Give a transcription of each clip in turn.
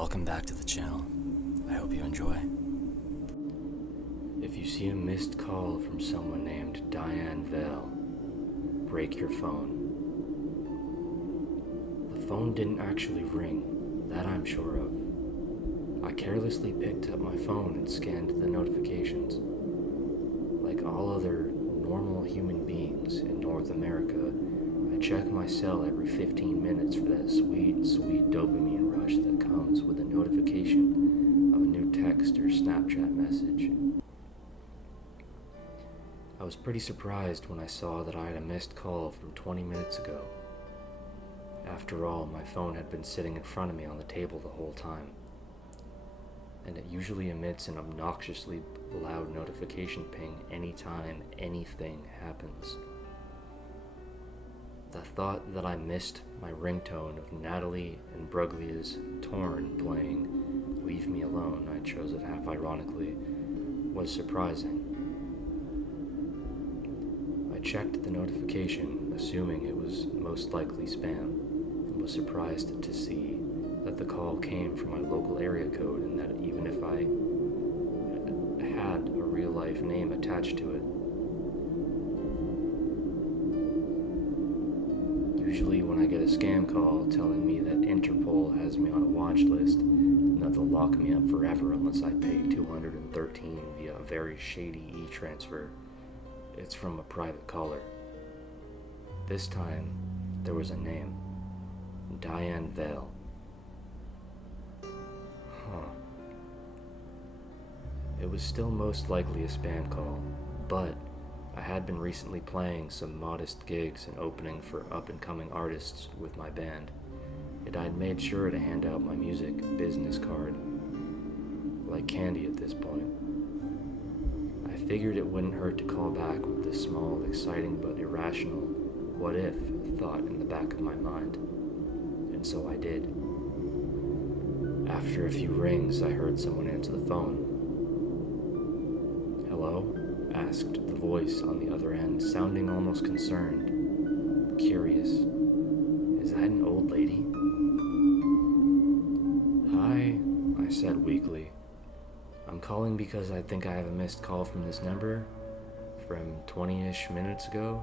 Welcome back to the channel. I hope you enjoy. If you see a missed call from someone named Diane Vale, break your phone. The phone didn't actually ring, that I'm sure of. I carelessly picked up my phone and scanned the notifications. Like all other normal human beings in North America, I check my cell every 15 minutes for that sweet, sweet dopamine rush that comes with a notification of a new text or Snapchat message. I was pretty surprised when I saw that I had a missed call from 20 minutes ago. After all, my phone had been sitting in front of me on the table the whole time, and it usually emits an obnoxiously loud notification ping anytime anything happens. The thought that I missed my ringtone of Natalie and Bruglia's Torn playing Leave Me Alone, I chose it half ironically, was surprising. I checked the notification, assuming it was most likely spam, and was surprised to see that the call came from my local area code and that even if I had a real-life name attached to it. Usually when I get a scam call telling me that Interpol has me on a watch list and that they'll lock me up forever unless I pay $213 via a very shady e-transfer, it's from a private caller. This time, there was a name. Diane Vale. It was still most likely a spam call, but I had been recently playing some modest gigs and opening for up-and-coming artists with my band, and I'd made sure to hand out my music business card like candy at this point. I figured it wouldn't hurt to call back with this small, exciting but irrational what-if thought in the back of my mind, and so I did. After a few rings, I heard someone answer the phone. "Hello?" asked the voice on the other end, sounding almost concerned, curious. "Is that an old lady?" "Hi," I said weakly. "I'm calling because I think I have a missed call from this number from 20-ish minutes ago."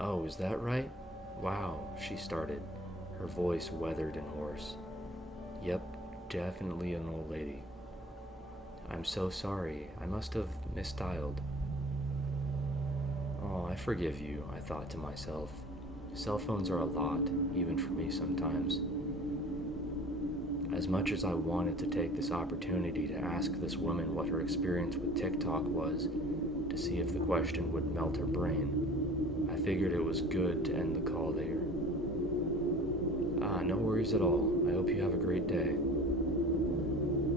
"Oh, is that right? Wow," she started, her voice weathered and hoarse. "Yep, definitely an old lady. I'm so sorry, I must have misdialed." "Oh, I forgive you," I thought to myself. Cell phones are a lot, even for me sometimes. As much as I wanted to take this opportunity to ask this woman what her experience with TikTok was, to see if the question would melt her brain, I figured it was good to end the call there. No worries at all. I hope you have a great day."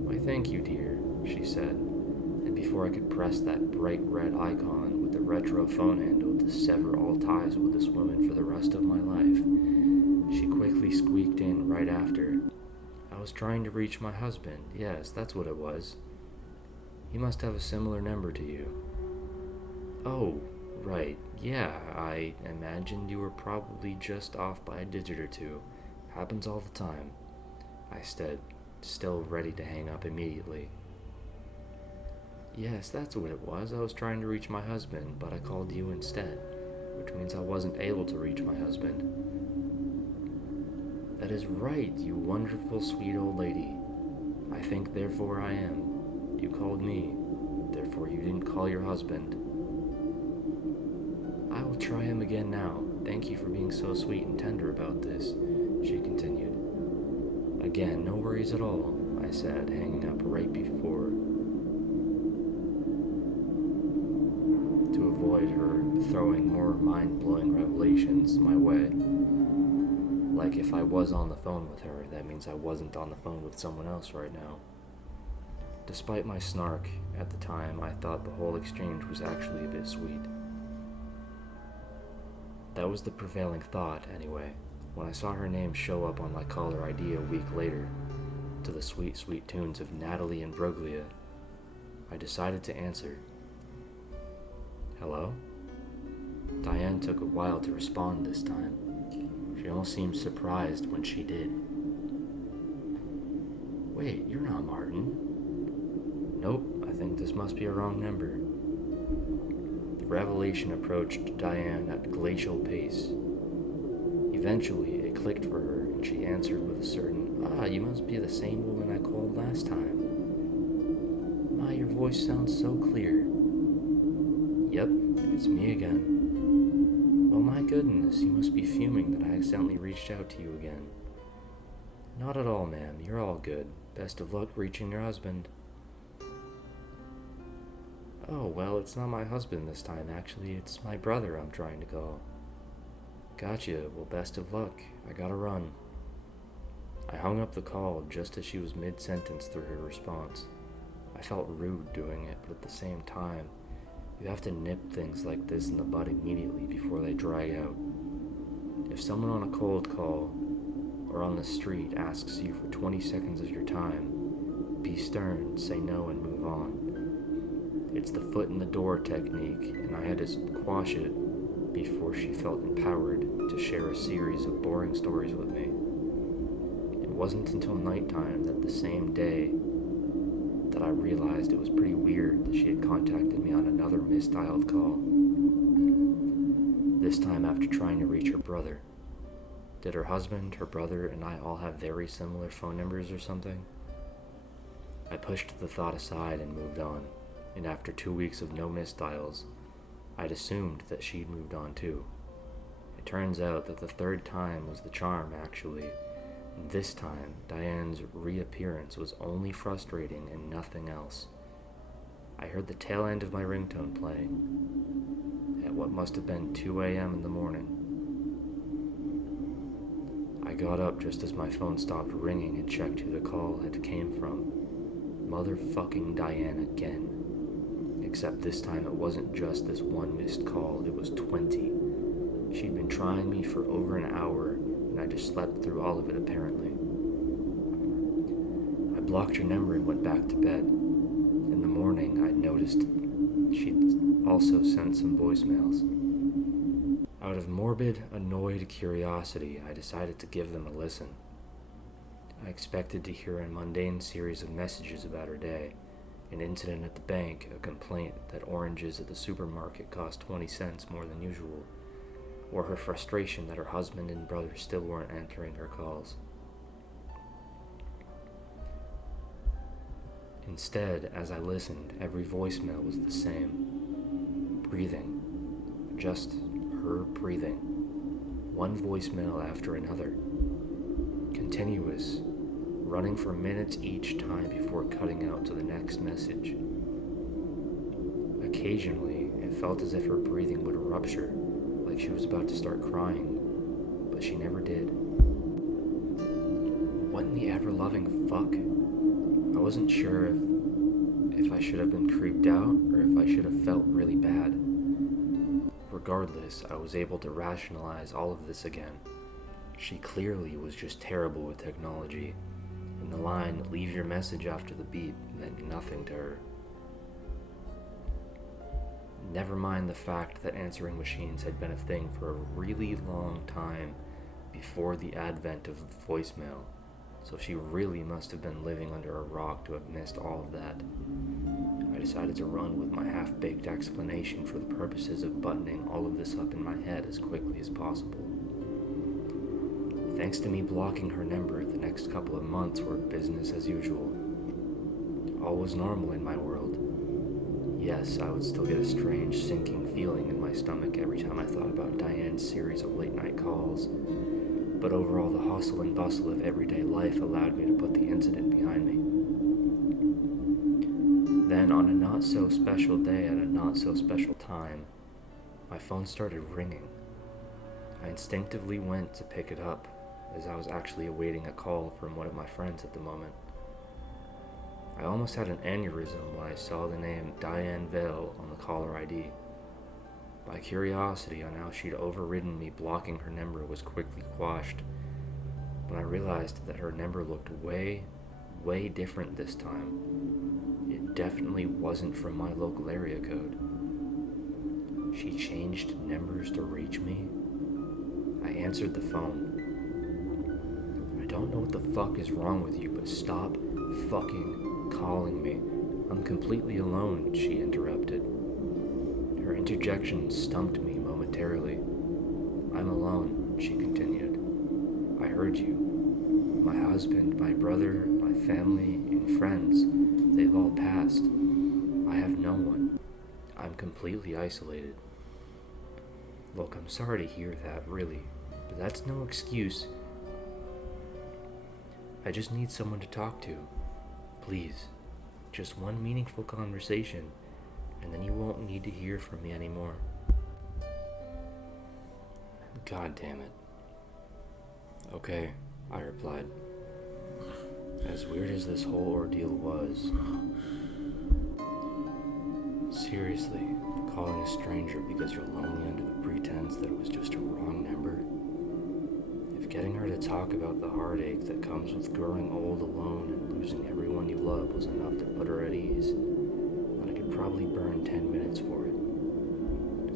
"Why, thank you, dear," she said, and before I could press that bright red icon with the retro phone handle to sever all ties with this woman for the rest of my life, she quickly squeaked in right after. "I was trying to reach my husband. Yes, that's what it was. He must have a similar number to you." "Oh, right. Yeah, I imagined you were probably just off by a digit or two. Happens all the time," I said, still ready to hang up immediately. "Yes, that's what it was. I was trying to reach my husband, but I called you instead, which means I wasn't able to reach my husband." "That is right, you wonderful, sweet old lady. I think, therefore I am. You called me, therefore you didn't call your husband." "I will try him again now. Thank you for being so sweet and tender about this," she continued. "Again, no worries at all," I said, hanging up right before, to avoid her throwing more mind-blowing revelations my way. Like if I was on the phone with her, that means I wasn't on the phone with someone else right now. Despite my snark at the time, I thought the whole exchange was actually a bit sweet. That was the prevailing thought, anyway, when I saw her name show up on my caller ID a week later, to the sweet, sweet tunes of Natalie and Bruglia. I decided to answer. "Hello?" Diane took a while to respond this time. She almost seemed surprised when she did. Wait, you're not Martin. Nope, I think this must be a wrong number. The revelation approached Diane at glacial pace. Eventually, it clicked for her, and she answered with a certain, you must be the same woman I called last time. My, your voice sounds so clear. Yep, it's me again. Oh my goodness, you must be fuming that I accidentally reached out to you again. Not at all, ma'am, you're all good. Best of luck reaching your husband. Oh, well, it's not my husband this time, actually. It's my brother I'm trying to call. Gotcha. Well, best of luck. I gotta run. I hung up the call just as she was mid-sentence through her response. I felt rude doing it, but at the same time, you have to nip things like this in the bud immediately before they drag out. If someone on a cold call or on the street asks you for 20 seconds of your time, be stern, say no, and move on. It's the foot in the door technique, and I had to quash it before she felt empowered to share a series of boring stories with me. It wasn't until nighttime that same day that I realized it was pretty weird that she had contacted me on another misdialed call. This time after trying to reach her brother. Did her husband, her brother, and I all have very similar phone numbers or something? I pushed the thought aside and moved on. And after 2 weeks of no missed dials, I'd assumed that she'd moved on too. It turns out that the third time was the charm, actually. And this time, Diane's reappearance was only frustrating and nothing else. I heard the tail end of my ringtone playing at what must have been 2 a.m. in the morning. I got up just as my phone stopped ringing and checked who the call had came from. Motherfucking Diane again. Except this time it wasn't just this one missed call, it was 20. She'd been trying me for over an hour, and I just slept through all of it apparently. I blocked her number and went back to bed. In the morning, I'd noticed she'd also sent some voicemails. Out of morbid, annoyed curiosity, I decided to give them a listen. I expected to hear a mundane series of messages about her day. An incident at the bank, a complaint that oranges at the supermarket cost 20 cents more than usual, or her frustration that her husband and brother still weren't answering her calls. Instead, as I listened, every voicemail was the same. Breathing. Just her breathing. One voicemail after another. Continuous. Running for minutes each time before cutting out to the next message. Occasionally, it felt as if her breathing would rupture, like she was about to start crying, but she never did. What in the ever-loving fuck? I wasn't sure if I should have been creeped out or if I should have felt really bad. Regardless, I was able to rationalize all of this again. She clearly was just terrible with technology. And the line, "leave your message after the beep," meant nothing to her. Never mind the fact that answering machines had been a thing for a really long time before the advent of voicemail, so she really must have been living under a rock to have missed all of that. I decided to run with my half-baked explanation for the purposes of buttoning all of this up in my head as quickly as possible. Thanks to me blocking her number, the next couple of months were business as usual. All was normal in my world. Yes, I would still get a strange sinking feeling in my stomach every time I thought about Diane's series of late-night calls, but overall the hustle and bustle of everyday life allowed me to put the incident behind me. Then, on a not-so-special day at a not-so-special time, my phone started ringing. I instinctively went to pick it up, as I was actually awaiting a call from one of my friends at the moment. I almost had an aneurysm when I saw the name Diane Vale on the caller ID. My curiosity on how she'd overridden me blocking her number was quickly quashed when I realized that her number looked way different this time. It definitely wasn't from my local area code. She changed numbers to reach me. I answered the phone. I don't know what the fuck is wrong with you, but stop fucking calling me. I'm completely alone, she interrupted. Her interjection stumped me momentarily. I'm alone, she continued. I heard you. My husband, my brother, my family, and friends, they've all passed. I have no one. I'm completely isolated. Look, I'm sorry to hear that, really, but that's no excuse. I just need someone to talk to. Please, just one meaningful conversation, and then you won't need to hear from me anymore. God damn it. Okay, I replied. As weird as this whole ordeal was, seriously, calling a stranger because you're lonely under the pretense that it was just a wrong number? If getting her to talk about the heartache that comes with growing old alone and losing everyone you love was enough to put her at ease, then I could probably burn 10 minutes for it.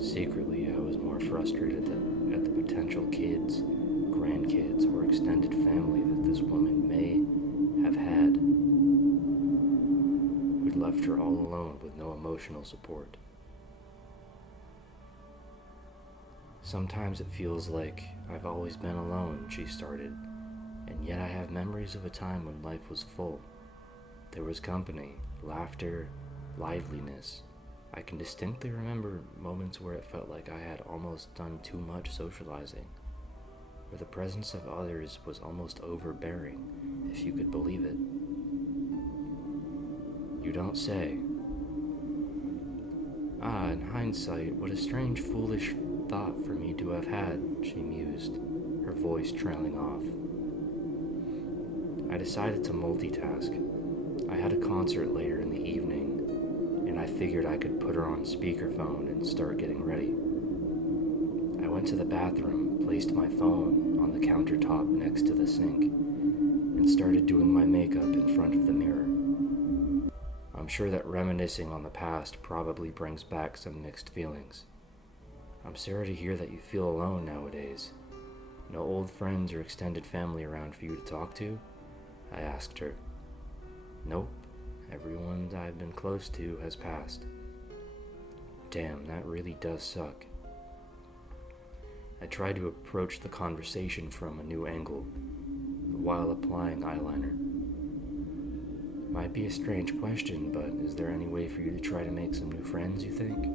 Secretly, I was more frustrated at the potential kids, grandkids, or extended family that this woman may have had, who'd left her all alone with no emotional support. Sometimes it feels like I've always been alone, she started, and yet I have memories of a time when life was full. There was company, laughter, liveliness. I can distinctly remember moments where it felt like I had almost done too much socializing, where the presence of others was almost overbearing, if you could believe it. You don't say. Ah, in hindsight, what a strange, foolish thought for me to have had, she mused, her voice trailing off. I decided to multitask. I had a concert later in the evening, and I figured I could put her on speakerphone and start getting ready. I went to the bathroom, placed my phone on the countertop next to the sink, and started doing my makeup in front of the mirror. I'm sure that reminiscing on the past probably brings back some mixed feelings. I'm sorry to hear that you feel alone nowadays. No old friends or extended family around for you to talk to? I asked her. Nope, everyone I've been close to has passed. Damn, that really does suck. I tried to approach the conversation from a new angle, while applying eyeliner. Might be a strange question, but is there any way for you to try to make some new friends, you think?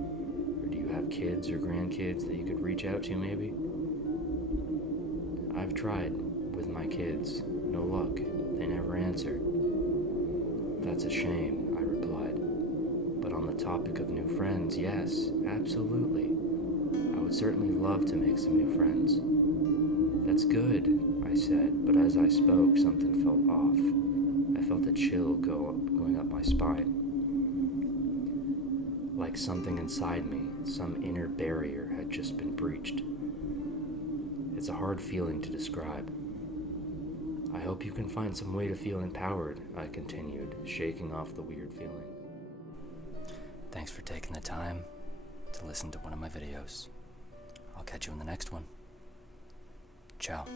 Or do you have kids or grandkids that you could reach out to, maybe? I've tried, with my kids. No luck. They never answer. That's a shame, I replied. But on the topic of new friends, yes, absolutely. I would certainly love to make some new friends. That's good, I said, but as I spoke, something felt off. I felt a chill going up my spine. Like something inside me, some inner barrier had just been breached. It's a hard feeling to describe. I hope you can find some way to feel empowered, I continued, shaking off the weird feeling. Thanks for taking the time to listen to one of my videos. I'll catch you in the next one. Ciao.